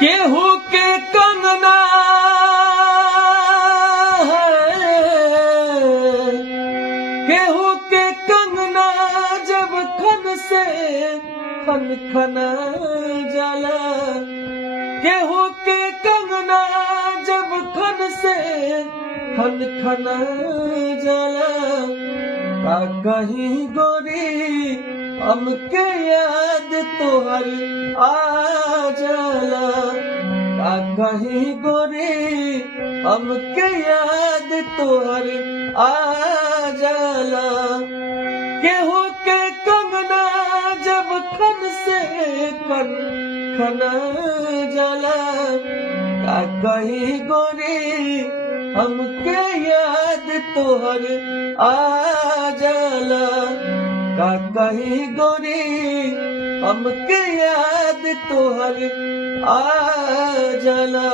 केहू के कंगना है, केहू के कंगना जब खन से खन खना जाला। केहू के कंगना जब खन से खन खना जाला। का कहीं गोरी हमके याद तोहर आ जाला। का कहीं गोरी हमके याद तोहर आ जाला। केहू के कंगना जब खन से खन खना जाला। का कहीं गोरी हमके याद तोहर आ जाला। का कहीं गोरी हमके याद तोहर आ जाला।